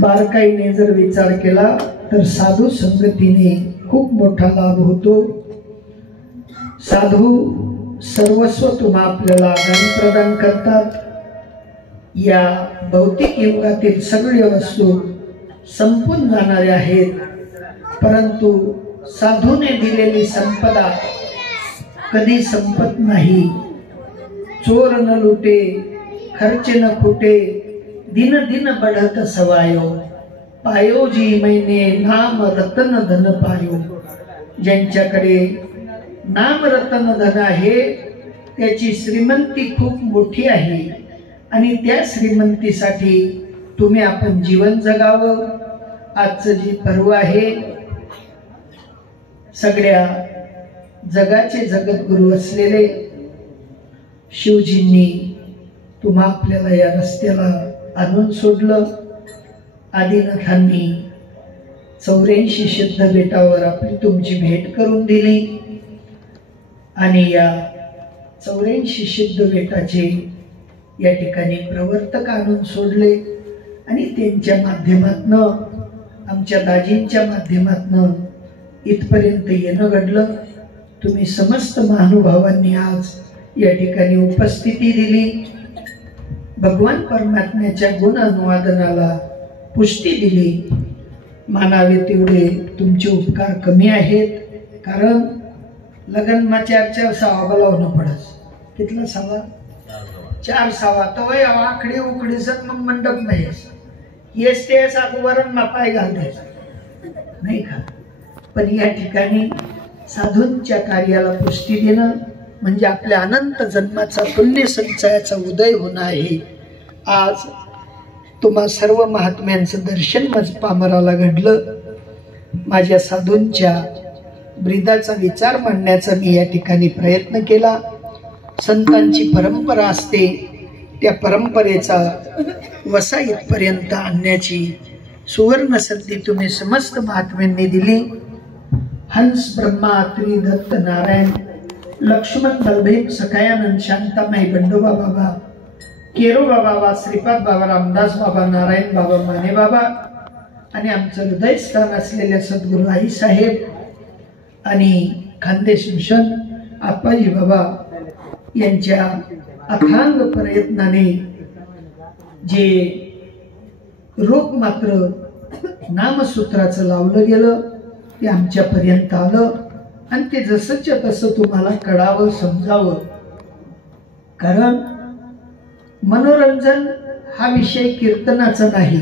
बारकाईने जर विचार केला तर साधू संगतीने खूप मोठा लाभ होतो। साधू सर्वस्व तुम्हा आपल्याला दान प्रदान करतात। या भौतिक युगातील सगळ्या वस्तू संपून जाणाऱ्या आहेत, परंतु साधूने दिलेली संपदा कधी संपत नाही। चोर न लुटे, खर्च न फुटे, दिन दिन बढ़त सवायो, पायो जी मैंने नाम रतन धन पायो। ज्यांच्याकडे नाम रतन धन आहे त्याची श्रीमंती खूप मोठी आहे आणि त्या श्रीमंतीसाठी तुम्ही आपण जीवन जगावं। आजचं जे पर्व आहे सगळ्या जगाचे जगद्गुरु असलेले शिवजींनी तुम्हा आपल्याला या रस्त्याला आणून सोडलं। आदिनाथांनी 84 सिद्ध बेटावर आपली तुमची भेट करून दिली आणि या 84 सिद्ध बेटाचे या ठिकाणी प्रवर्तक आणून सोडले आणि त्यांच्या माध्यमातनं आमच्या दाजींच्या माध्यमातनं इथपर्यंत येणं घडलं। तुम्ही समस्त महानुभावांनी आज या ठिकाणी उपस्थिती दिली, भगवान परमात्म्याच्या गुण अनुवादनाला पुष्टी दिली। मानावे तेवढे तुमचे उपकार कमी आहेत, कारण लगनमा 4 सावा बोलावणं पडस। कितला सावा? 4 सावा तवय आखडी उकडी सर मग मंडप नाही येस ते वरण मापाय घालते नाही का। पण या ठिकाणी साधूंच्या कार्याला पुष्टी देणं म्हणजे आपल्या अनंत जन्माचा पुण्य संचयाचा उदय होणं आहे। आज तुम्हा सर्व महात्म्यांचं दर्शन माझ पामराला घडलं। माझ्या साधूंच्या ब्रीदाचा विचार मांडण्याचा मी या ठिकाणी प्रयत्न केला। संतांची परंपरा असते, त्या परंपरेचा वसा इथपर्यंत आणण्याची सुवर्ण संधी तुम्ही समस्त महात्म्यांनी दिली। हंस ब्रह्मा त्रिदत्त नारायण लक्ष्मण बलदेव सखायानंद शांतामाई बंडोबा बाबा केरोबा बाबा श्रीपाद बाबा रामदास बाबा नारायण बाबा माने बाबा आणि आमचं हृदयस्थान असलेल्या सद्गुरू आई साहेब आणि खानदेश मिशन आप्पाजी बाबा यांच्या अथांग प्रयत्नाने जे रोप मात्र नामसूत्राचं लावलं गेलं ते आमच्यापर्यंत आलं आणि ते जसंच्या तसं तुम्हाला कळावं समजावं। कारण मनोरंजन हा विषय कीर्तनाचा नाही।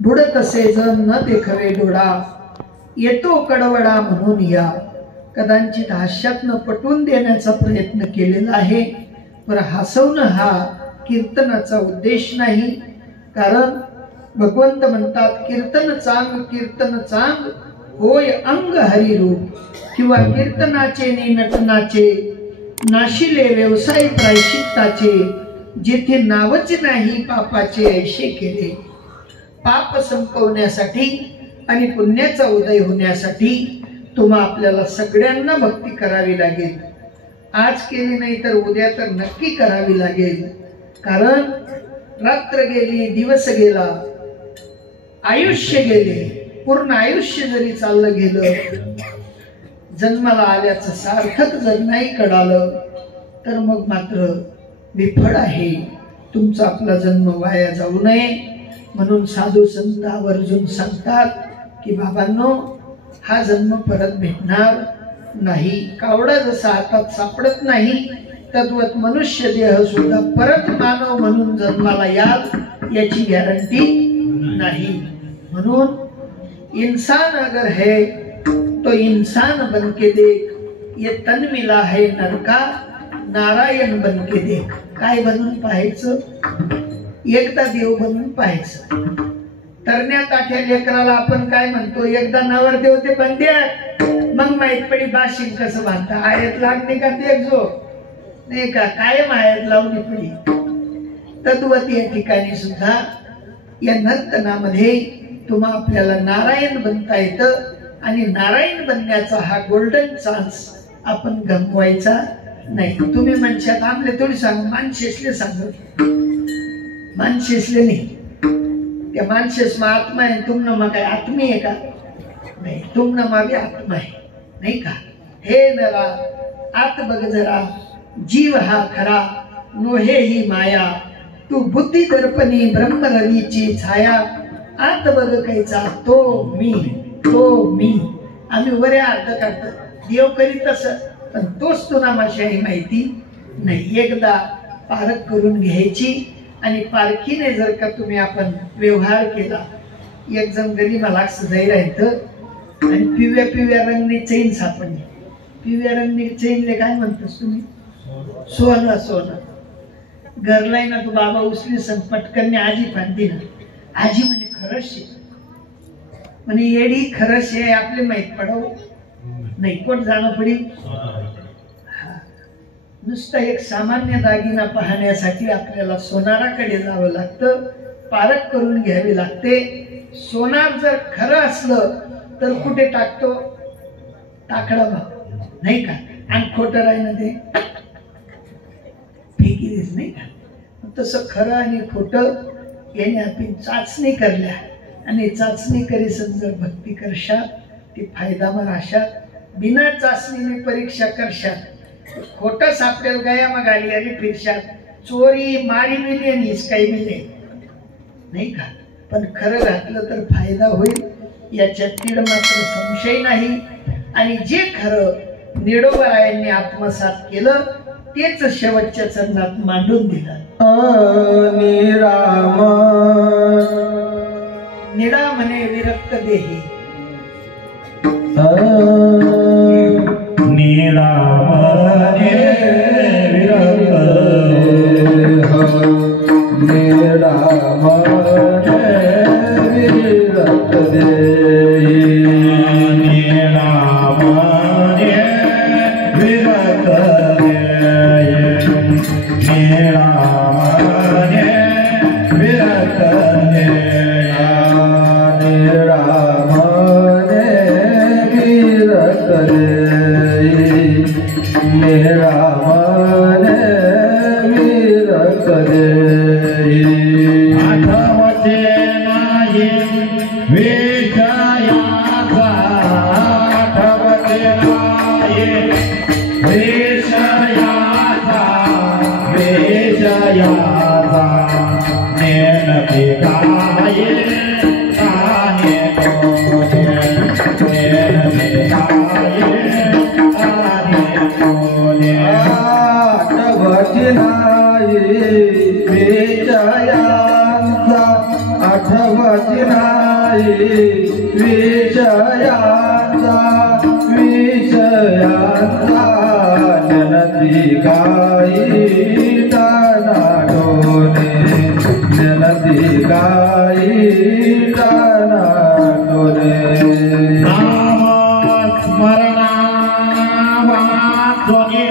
बुडत असे जण न देखवे डोळा, येतो कडवडा म्हणून या। कदाचित हास्यातनं पटवून देण्याचा प्रयत्न केलेला आहे, पण हसवणं हा कीर्तनाचा उद्देश नाही। कारण भगवंत म्हणतात कीर्तन चांग होय अंग हरिरूप, किंवा कीर्तनाचे नि नटनाचे नाशिले व्यवसाय प्रायश्चित्ताचे, जेथे नावच नाही पापाचे ऐशे केले। पाप संपवण्यासाठी आणि पुण्याचा उदय होण्यासाठी तुम्हा आपल्याला सगळ्यांना भक्ती करावी लागेल। आज केली नाही तर उद्या तर नक्की करावी लागेल। कारण रात्र गेली, दिवस गेला, आयुष्य गेले, पूर्ण आयुष्य जरी चाललं गेलं, जन्माला आल्याचं सार्थक जर नाही कळालं तर मग मात्र विफळ आहे। तुमचा आपला जन्म वाया जाऊ नये म्हणून साधू संत आवर्जून सांगतात की बाबांनो, हा जन्म परत भेटणार नाही। कावडा जसा हातात सापडत नाही तद्वत मनुष्य देह सुद्धा परत मानव म्हणून जन्माला याल याची गॅरंटी नाही। म्हणून इंसान अगर है तो इंसान बन के देख, ये तन मिला है नरका, नारायण बन के देख। काय बनून पाहायचं? एकदा देव बनून पाहायचं। तरण्या ताठ्या लेकराला आपण काय म्हणतो, एकदा नवरदेव ते बंद्या मग माहित पडी बाशिंग कसं बांधता। आयत लागणे का ते जो नाही का, कायम आयत लावली पडी। तद्वत या ठिकाणी सुद्धा या नर्तनामध्ये तुम्हा आपल्याला नारायण बनता येतं आणि नारायण बनण्याचा हा गोल्डन चान्स आपण गमवायचा नाही। तुम्ही म्हणशात आमले थोडी सांग, मानशेसले सांगत, मानशेसले नाही। त्या माणसेस मग आत्मा आहे, तुमनं मग काय आत्मी आहे का? नाही, तुमनं मागे आत्मा आहे, नाही का? हे नरा आत बघ जरा, जीव हा खरा नोहे ही माया, तू बुद्धी दर्पणी ब्रह्म रवीची छाया, आत बघ कैचा तो मी, तो मी. आम्ही वरे अर्थ काढतो, देव करीत तसं, पण तोच तुला माझी माहिती नाही. एकदा पारख करून घ्यायची, आणि पारखीने जर का तुम्ही आपण व्यवहार केला. एक जण गरीब मला सजाई राहिलं आणि पिव्या पिव्या रंगने चैन सापडली. पिव्या रंगने चैनले काय म्हणतोस तुम्ही? सोनं. सोनं घरलाय ना तू बाबा उचली सण पटकन आजी फांदी ना. आजी म्हणे खरंच शे, म्हणे येडी खरंच शे, आपले माहित पडव नाही, कोण जाणं पडेल. नुसता एक सामान्य दागिना पाहण्यासाठी आपल्याला सोनाराकडे जावं लागतं, पारख करून घ्यावी लागते. सोनार जर खरं असलं तर कुठे टाकतो? टाकडा भाव, नाही का? आणि खोटं राहिलं ते फेकीच, नाही का? तसं खरं आणि खोटं याने आपण चाचणी करल्या, आणि चाचणी करीसन जर भक्ती करशात ती फायदामर आशात. बिना चाचणीने परीक्षा करशात खोटं सापडेल गया मग आली आणि फिरशात. चोरी मारी मिली आणि हिसकाई मिले, नाही का? पण खरं घातलं तर फायदा होईल याच्यात तीड मात्र संशय नाही. आणि जे खरं निडोबारायांनी आत्मसात केलं तेच शेवटच्या चरणात मांडून दिलं. निराम निडा म्हणे विरक्त देही, निराम विरक्त निराम विरक्त देही, निराम विरक्त देही, निराम विरक्त देही, निराम विरक्त देही, निराम विरक्त देही. आठवते नाही विषयाचा, आठवते नाही विषयाचा, विषयाचा नेनपी काय काने कोणे, नेनपी काय काने कोणे. आठवते नाही विषयांचा, आठवते नाही विषयांचा, विषयांचा जनती गाई दाना डोने, जनती गाई दाना डोने. नामस्मरणा वाचोने,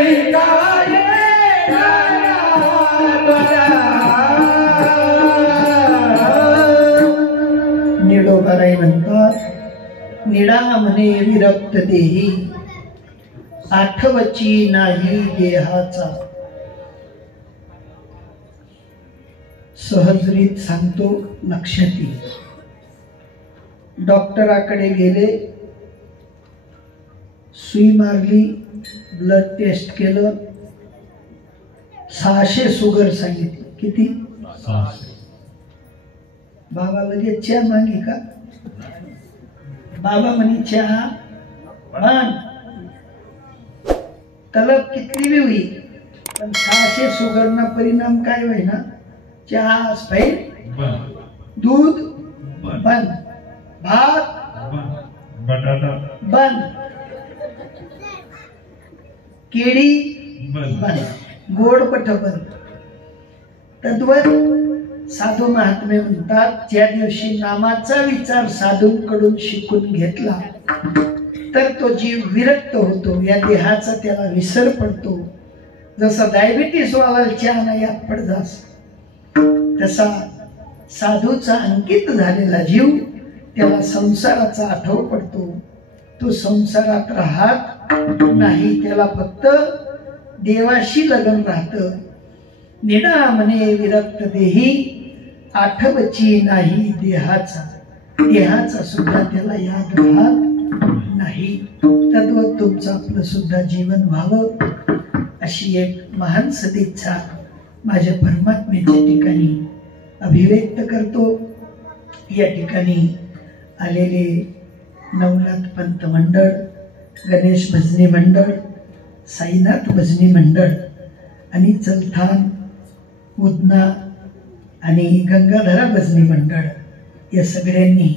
धिकाई निडोबाराई म्हणतात, निडा म्हणे विरक्त देही, आठवची नाही देहाचा. सहजरीत सांगतो, लक्षात येईल. डॉक्टराकडे गेले, सुई मारली, ब्लड टेस्ट केलं, 600 शुगर सांगितली. किती? 600. बाबा लगेच चहा मागे का? बाबा म्हणे चहा मान, तलब किती बी होईल, पण 600 शुगरना परिणाम काय होईना? चहा स्पाईल, दूध बंद, भात बटाटा बंद, केळी बंद, गोडपट बंद. तद्वत साधू महात्मे म्हणतात, ज्या दिवशी नामाचा विचार साधूंकडून शिकून घेतला तर तो जीव विरक्त होतो, या देहाचा त्याला विसर पडतो. जसा डायबिटीस वाला चहा नाही पडदास, तसा साधूचा अंकित झालेला जीव त्याला संसाराचा आठव पडतो. तो संसारात राहत नाही, त्याला फक्त देवाशी लगन राहत. निडा म्हणे विरक्त देही, आठवची नाही देहाचा. देहाचा सुद्धा त्याला याद राहत नाही. तद्वत तुमचं आपलं सुद्धा जीवन व्हावं अशी एक महान सदिच्छा माझ्या परमात्म्याच्या ठिकाणी अभिव्यक्त करतो. या ठिकाणी आलेले नवनाथ पंत मंडळ, गणेश भजनी मंडळ, साईनाथ भजनी मंडळ आणि चलथान, उदना आणि गंगाधरा भजनी मंडळ या सगळ्यांनी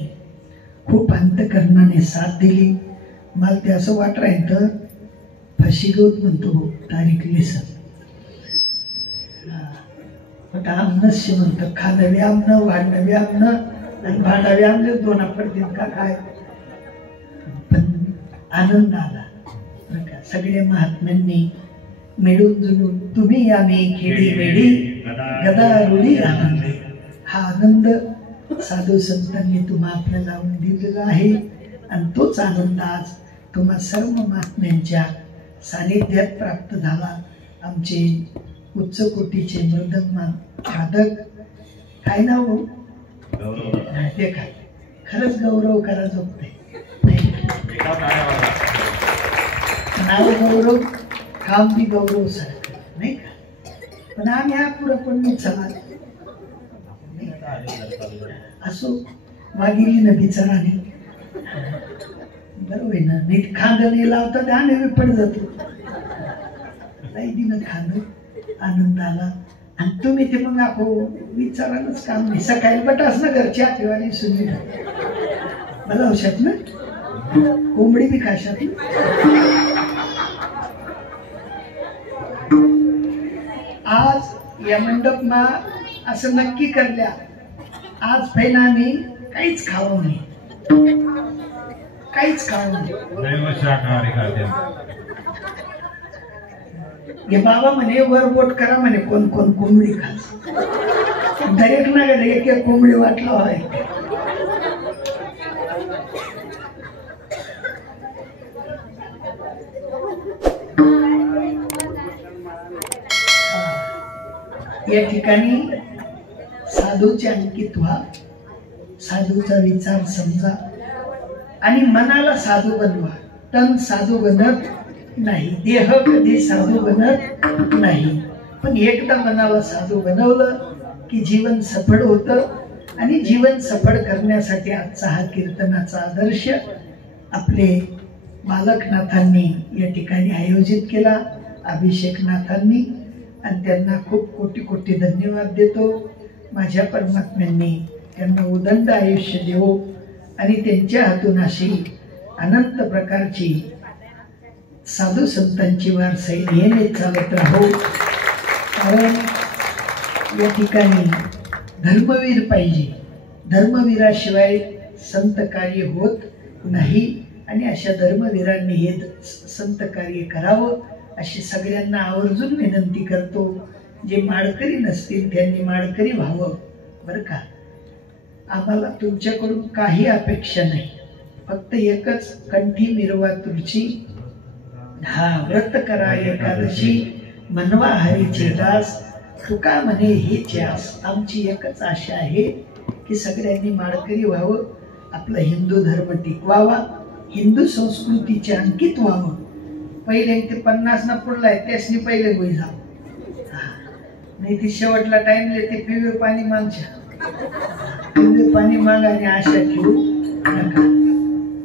खूप अंतकरणाने साथ दिली. मला ते असं वाट राहिलं फशीगोत म्हणतो तारीख लिसन आमनस्य म्हणतं, खाणं व्यामनं, वाढणं व्यामनं आणि भांडा व्यामले दोन पडतील का काय. पण आनंद आला बरं का. सगळ्या महात्म्यांनी मिळून जुळून तुम्ही आम्ही खेडी मेडी गदा रुढी आनंद, हा आनंद साधू संतांनी तुम्हा आपल्याला लावून दिलेला आहे. आणि तोच आनंद आज तुम्हा सर्व महात्म्यांच्या सानिध्यात प्राप्त झाला. आमचे उच्च कोटीचे मृदंगमान साधक काय नाव हो? ते काय खरंच गौरव करा जोगते नाव गौरव, काम बी गौरव सारखं नाही का. पण आम्ही हा पुढं पण मी चला असो वागिली न बिचाराने बरोबर आहे ना. नीट खांदणे लावतात आम्ही बी पड जातो. नाही दिनं खांद आनंद आला. आणि तुम्ही ते मग आपण विचारायलाच काम नाही. सकाळी बटास ना घरची आठवणी सुनी मला औषध ना कोंबडी बी खाशात आज या मंडपमा असं नक्की करल्या, आज पहिला आम्ही काहीच खावं नाही, काहीच खावं नाही. हे बाबा म्हणे वर बोट करा म्हणे कोण कोण कोंबडी खास. दरेक ना एक एक कोंबडी वाटला आहे. या ठिकाणी साधूचे अंकित व्हा, साधूचा विचार समजा आणि मनाला साधू बनवा. तन साधू बनत नाही, देह कधी साधू बनत नाही. पण एकदा मनाला साधू बनवलं की जीवन सफळ होतं. आणि जीवन सफळ करण्यासाठी आजचा हा कीर्तनाचा आदर्श आपले बालकनाथांनी या ठिकाणी आयोजित केला, अभिषेकनाथांनी. आणि त्यांना खूप कोटी कोटी धन्यवाद देतो. माझ्या परमात्म्यांनी त्यांना उदंड आयुष्य देवो आणि त्यांच्या हातून अशी अनंत प्रकारची साधू संतांची वारसाई नेहमीच चालत राहो. कारण या ठिकाणी धर्मवीर पाहिजे, धर्मवीराशिवाय संत कार्य होत नाही. आणि अशा धर्मवीरांनी हे संत कार्य करावं अशी सगळ्यांना आवर्जून विनंती करतो. जे माळकरी नसतील त्यांनी माळकरी व्हावं बरं का. आम्हाला तुमच्याकडून काही अपेक्षा नाही, फक्त एकच, कंठी मिरवा तुळशी, व्रत करा एकादशी, मनवा हरीचे दास, तुका म्हणे हीच आस. आमची एकच आशा आहे की सगळ्यांनी माळकरी व्हावं, आपला हिंदू धर्म टिकवावा, हिंदू संस्कृतीचे अंकित व्हावं. पहिले ते 50 ना पुढलाय त्यासनी पहिले होई जा, नाही ती शेवटला टाइमले ते पिवे पाणी मागच्या, पिवे पाणी माग आणि आशा ठेवू नका.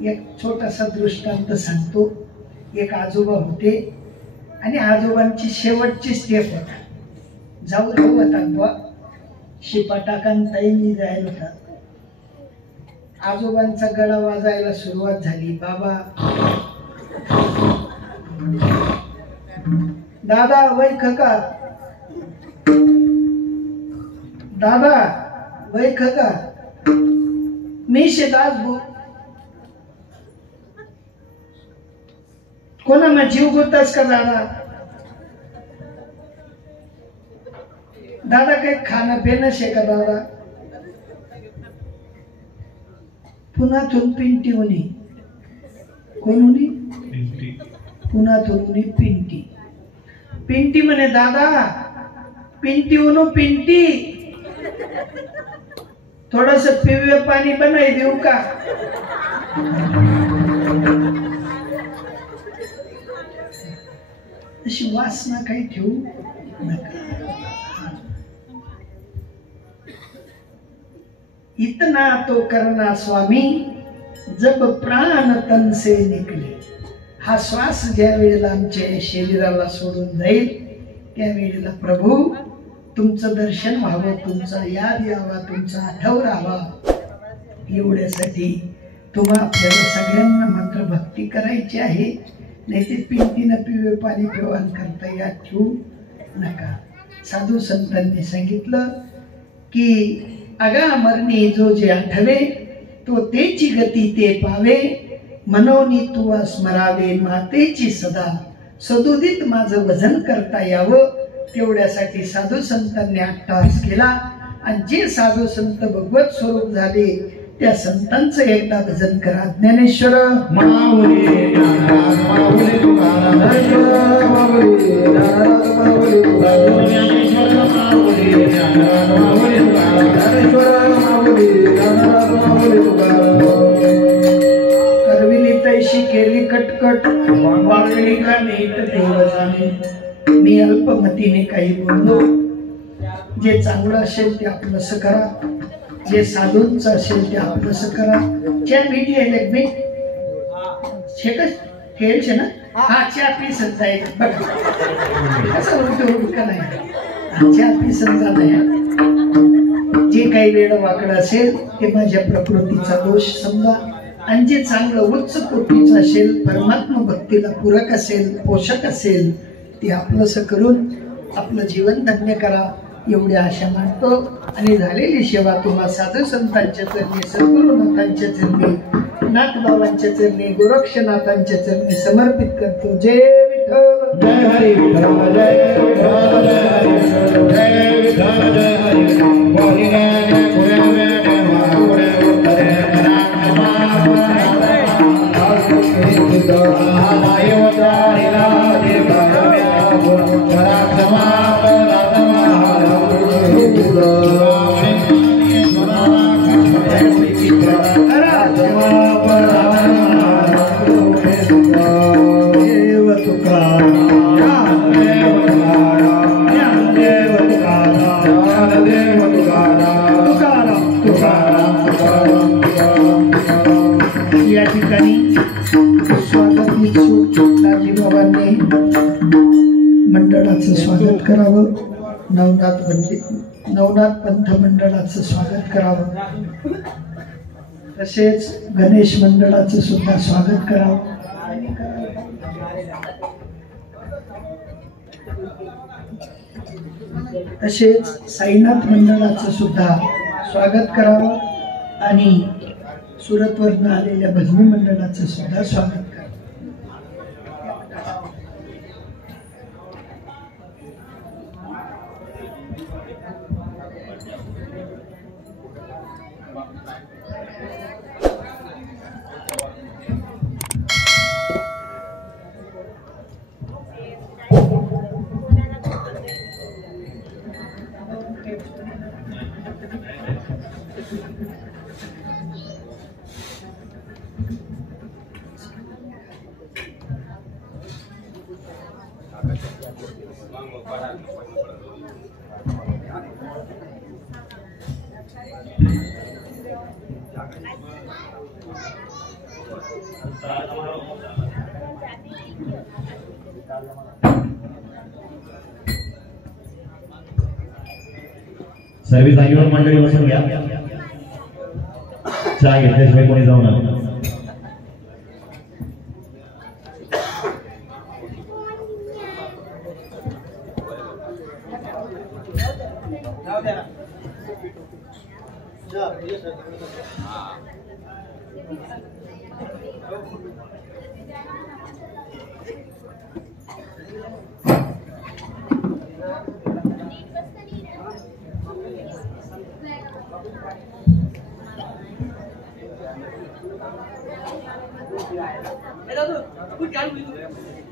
एक छोटासा दृष्टांत सांगतो. एक आजोबा होते आणि आजोबांची शेवटची स्टेप होता, जाऊ होता बुवा, शिपा टाकान ताईंनी जायला होता. आजोबांचा गळा वाजायला सुरुवात झाली. बाबा, दादा वैख का, दादा वैख का, मी शेदास भू, कोणा मग जीव गोतास का दादा. दादा काही खाणं पिणं शे का दादा. पुन्हा थून पिंटी होणी, कोण होणी, पुन्हा थोडी पिंटी. पिंटी म्हणे दादा पिंटी उनो पिंटी, थोडस पिवळे पाणी बनाई देऊ का. अशी वासना काही ठेवू नका. इतना तो करना स्वामी जब प्राण तन से निकले. हा श्वास ज्या वेळेला आमच्या शरीराला सोडून जाईल त्यावेळेला प्रभू तुमचं दर्शन व्हावं, तुमचा याद यावा, तुमचा आठव राहावा. एवढ्यासाठी तुम्हा आपल्याला सगळ्यांना मात्र भक्ती करायची आहे. नाही ते पिंटीनं पिवे पाणी पिवान करता याद ठेवू नका. साधू संतांनी सांगितलं की अगा मरणी जो जे आठवे तो तेची गती ते पावे. मनोनी तुवा स्मरावे मातेची सदा, सदुदित माझं वजन करता यावं. तेवढ्यासाठी साधू संतांनी अट्टहास केला. आणि जे साधू संत भगवत स्वरूप झाले त्या संतांचं एकदा भजन करा. ज्ञानेश्वर माऊली माऊली तुकाराम, ज्ञानेश्वर माऊली माऊली करविली तैशी केली कटकट, वाकडी का नीट देव जाणे. मी अल्पमतीने काही बोललो. जे चांगलं असेल ते आपलंसं करा, जे साधूंचं असेल ते आपलंसं करा. च्या मीठी आहे लग्मी शेकच ठेल ना. हा च्या पीसन जायचं बघा कसं उलट का नाही. च्या पीसन जात आहे. जे काही वेळ वाकड असेल ते माझ्या प्रकृतीचा दोष समजा. आणि जे चांगलं उच्च कोटीचं असेल, परमात्मा भक्तीला पूरक असेल, पोषक असेल, ते आपलंसं करून आपलं जीवन धन्य करा एवढी आशा मानतो. आणि झालेली सेवा तुम्हा साधू संतांच्या चरणी, सद्गुरुनाथांच्या चरणी, नाथबाबांच्या चरणी, गोरक्षनाथांच्या चरणी समर्पित करतो. जय विठ्ठल, जय हरी विठ्ठल, जय विठ्ठल, जय हरी विठ्ठल, जय विठ्ठल, जय हरी या ठिकाणी स्वागत दाजीबाबांनी मंडळाचं स्वागत करावं. नवनाथ पंथ मंडळाचं स्वागत करावं. तसेच गणेश मंडळाचं सुद्धा स्वागत करावं. तसेच साईनाथ मंडळाचं सुद्धा स्वागत करावं. आणि सुरतवरनं आलेल्या भजनी मंडळाचं सुद्धा स्वागत करावं. सर्व जागेवर मंडळी बसून घ्या. चहा घेतल्याशिवाय कोणी जाऊ नका. Hello, good guy.